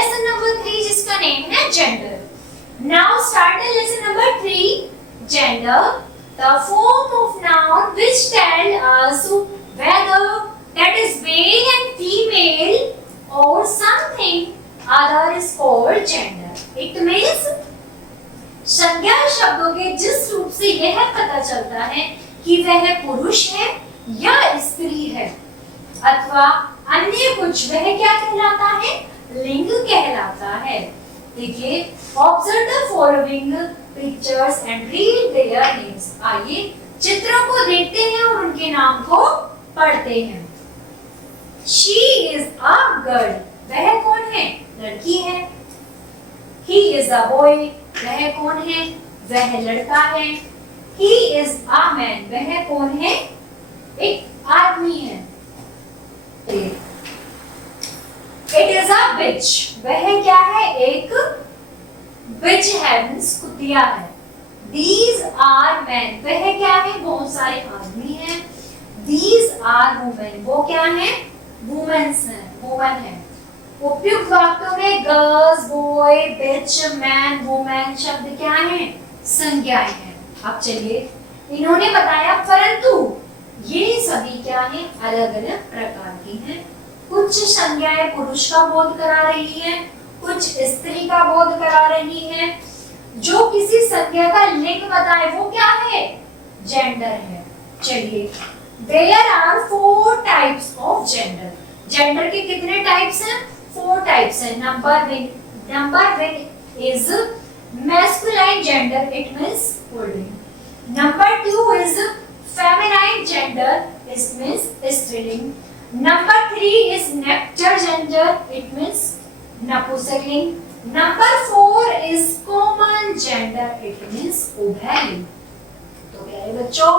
Lesson number 3 जिसका name है gender. Now start the lesson number 3 gender, the form of noun which tell us whether that is male and female or something other is called gender. It means संज्ञा शब्दों के जिस रूप से यह पता चलता है कि वह पुरुष है या स्त्री है अथवा अन्य कुछ, वह क्या कहलाता है? लिंग कहलाता है। देखिए, observe the following pictures and read their names. आइए चित्रों को देखते हैं और उनके नाम को पढ़ते हैं। She is a girl, वह कौन है? लड़की है। He is a boy, वह कौन है? वह लड़का है। He is a man, वह कौन है? एक आदमी है। It is a bitch, वह क्या है? एक bitch है, मींस कुतिया है। These are men, वह क्या है? बहुत सारे आदमी हैं। These are women, वो क्या है? वुमेन्स हैं, वुमन है। उपयुक्त वाक्यों में गर्ल्स, बॉय, बिच, मैन, वुमेन शब्द क्या हैं? संज्ञाएं हैं। अब चलिए, इन्होंने बताया परंतु ये सभी क्या हैं? अलग अलग प्रकार की हैं। कुछ संज्ञाएं पुरुष का बोध करा रही हैं, कुछ स्त्री का बोध करा रही हैं। जो किसी संज्ञा का लिंग बताए वो क्या है? जेंडर है। चलिए, There are 4 types of gender. Gender के कितने types हैं? 4 types हैं। Number one is masculine gender. It means holding. Number 2 is feminine gender. It means स्त्रीलिंग. Number 3 is nectar gender. It means नपुंसकलिंग. Number 4 is common gender. It means उभयलिंग। तो प्यारे बच्चों,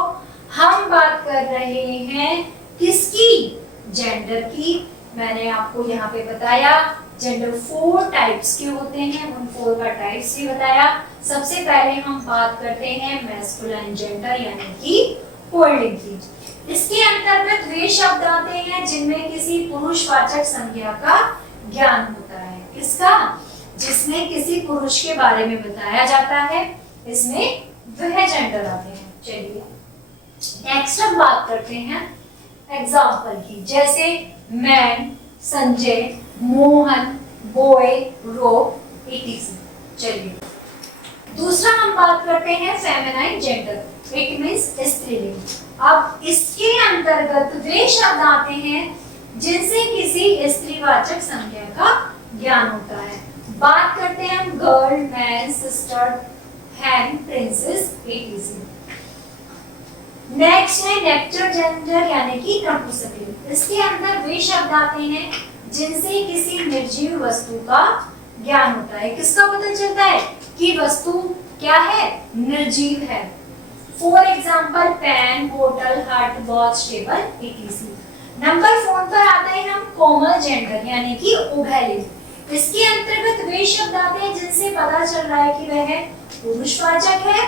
हम बात कर रहे हैं किसकी? जेंडर की। मैंने आपको यहाँ पे बताया जेंडर 4 टाइप्स के होते हैं, उन 4 का टाइप्स भी बताया। सबसे पहले हम बात करते हैं मैस्कुलाइन जेंडर यानी कि पुल्लिंग की। इसके अंतर्गत वे शब्द आते हैं जिनमें किसी पुरुषवाचक संज्ञा का ज्ञान होता है। किसका? जिसमें किसी पुरुष के बारे में बताया जाता है, इसमें वह जेंडर आते हैं। चलिए नेक्स्ट हम बात करते हैं एग्जाम्पल की, जैसे मैन, संजय, मोहन, बॉय, रोप, इटीसी। चलिए दूसरा हम बात करते हैं फेमिनाइन जेंडर, इट मींस स्त्रीलिंग। अब इसके अंतर्गत वे शब्द आते हैं जिनसे किसी स्त्रीवाचक संज्ञा का ज्ञान होता है। बात करते हैं हम गर्ल, मैन, सिस्टर, हैन, प्रिंसेस, इटीसी। नेक्स्ट है नेक्टर जेंडर यानी कि नपुंसकलिंग। इसके अंदर वे शब्द आते हैं जिनसे किसी निर्जीव वस्तु का ज्ञान होता है। किसका पता चलता है कि वस्तु क्या है? निर्जीव है। फॉर एग्जांपल पेन, बोतल, हट, वॉच, टेबल, इटीसी। नंबर 4 पर आता है हम कोमल जेंडर यानी कि उभयलिंग। इसके अंतर्गत वे शब्द आते हैं जिनसे पता चल रहा है कि वह पुरुषवाचक है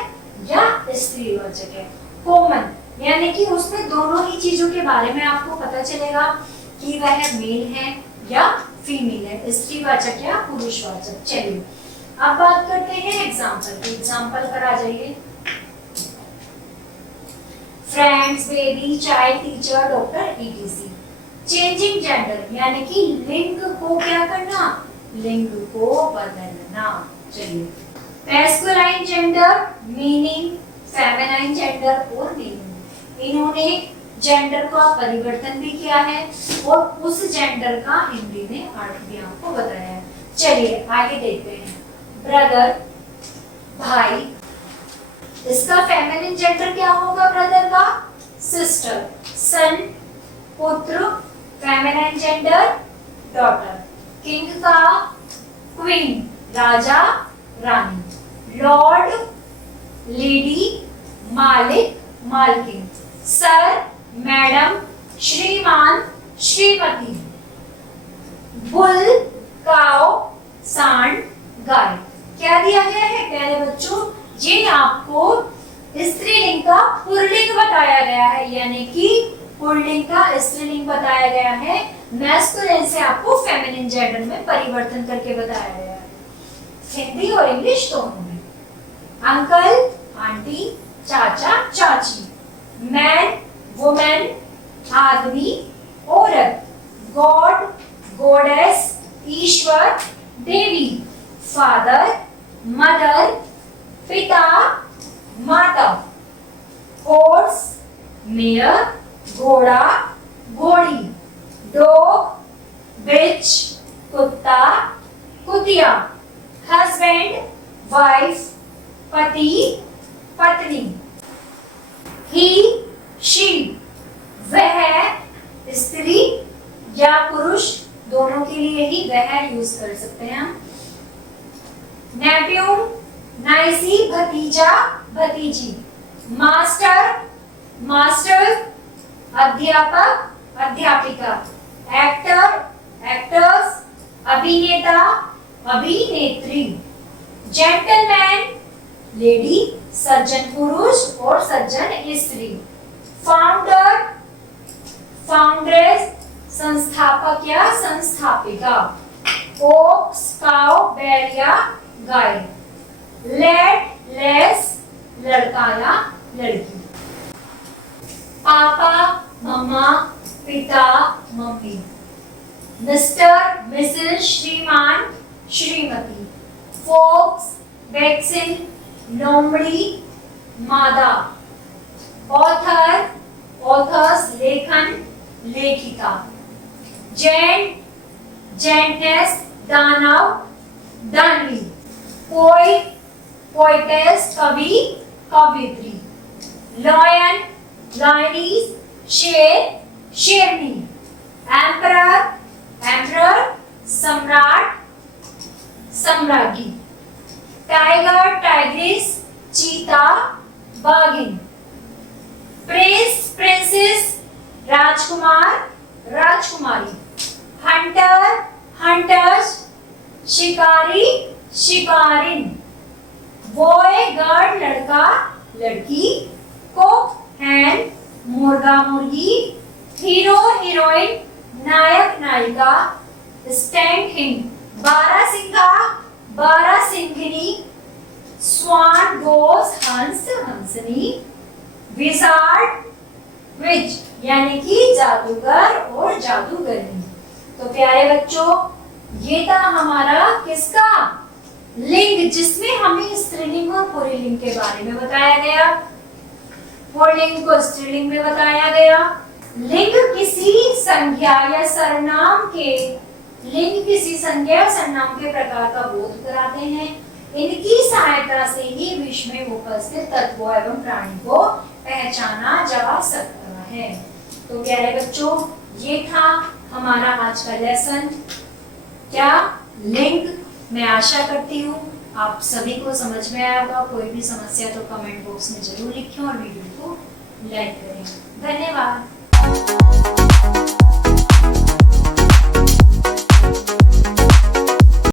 या स्त्रीवाचक है। कॉमन यानी कि उसमें दोनों ही चीजों के बारे में आपको पता चलेगा कि वह मेल है या फीमेल है, स्त्रीवाचक या पुरुषवाचक। चलिए अब बात करते हैं एग्जाम्पल की। एग्जाम्पल पर आ जाइए। Friends, baby, child, teacher, doctor, etc. Changing gender यानी कि लिंग को क्या करना? लिंग को बदलना। चलिए masculine gender meaning, feminine gender और मीनिंग। इन्होंने जेंडर का परिवर्तन भी किया है और उस जेंडर का हिंदी में अर्थ भी आपको बताया है। चलिए आगे देखते हैं। ब्रदर, भाई, इसका फेमिनिन जेंडर क्या होगा? ब्रदर का सिस्टर। सन, पुत्र, फेमिनिन जेंडर डॉटर। किंग का क्वीन, राजा, रानी। लॉर्ड, लेडी, मालिक, मालकिन। सर, मैडम, श्रीमान, श्रीमती। बुल, काऊ, सांड, गाय। क्या दिया गया है प्यारे बच्चों? ये आपको स्त्रीलिंग का पुल्लिंग बताया गया है, यानी कि पुल्लिंग का स्त्रीलिंग बताया गया है। मैस्कुलिन से आपको फेमिनिन जेंडर में परिवर्तन करके बताया गया है, हिंदी और इंग्लिश दोनों में। अंकल, आंटी, चाचा, चाची, मैन, वुमेन, आदमी, औरत, गॉड, गॉडेस, ईश्वर, देवी, फादर, मदर, पिता, माता, हॉर्स, मेयर, घोड़ा, घोड़ी, डॉग, बिच, कुत्ता, कुतिया, हस्बैंड, वाइफ, पति, पत्नी, ही, शी, वह, स्त्री या पुरुष, दोनों के लिए ही वह यूज कर सकते हैं हम। नेफ्यू, नाइसी, भतीजा, भतीजी, मास्टर, मास्टर, अध्यापक, अध्यापिका, एक्टर, एक्टर्स, अभिनेता, अभिनेत्री, जेंटलमैन, लेडी, सज्जन पुरुष और सज्जन स्त्री, फाउंडर, फाउंड्रेस, संस्थापक या संस्थापिका, ओक्स, काउ, बैल या गाय, लेट, लेस, लड़का या लड़की, पापा, मम्मा, पिता, मम्मी, मिस्टर, मिसेस, श्रीमान, श्रीमती, फोक्स, वैक्सीन, लोमड़ी, मादा, ऑथर, ऑथर्स, लेखन, लेखिका, जेंट, जेंटनेस, दानव, दानवी, पोइट, पोइटेस, कवि, कवित्री, लॉयन, लॉयनीज, शेर, शेरनी, एम्परर, एम्परर, सम्राट, सम्राज्ञी, टाइगर, टाइग्रिस, चीता, बाघिन, प्रिंस, प्रिंसेस, राजकुमार, राजकुमारी, हंटर, हंटर्स, शिकारी, शिकारिन, बॉय, गर्ल, लड़का, लड़की, कुक, हैन, मुर्गा, मुर्गी, हीरो, हीरोइन, नायक, नायिका, स्टैंड, हिंड, बारहसिंगा, बारहसिंघिनी, स्वान, गोस, हंस, हंसनी, विजार्ड, विच यानी कि जादूगर और जादूगरनी। तो प्यारे बच्चों, ये था हमारा किसका लिंग, जिसमें हमें स्त्रीलिंग और पुल्लिंग के बारे में बताया गया। पुल्लिंग को स्त्रीलिंग में बताया गया। लिंग किसी संज्ञा या सर्वनाम के प्रकार का बोध कराते हैं। इनकी सहायता से ही विश्व में उपस्थित तत्वों एवं प्राणी को पहचाना जा सकता है। तो प्यारे बच्चों, ये था हमारा आज का लेसन, क्या लिंग। मैं आशा करती हूँ आप सभी को समझ में आया होगा। कोई भी समस्या तो कमेंट बॉक्स में जरूर लिखें और वीडियो को लाइक करें। धन्यवाद।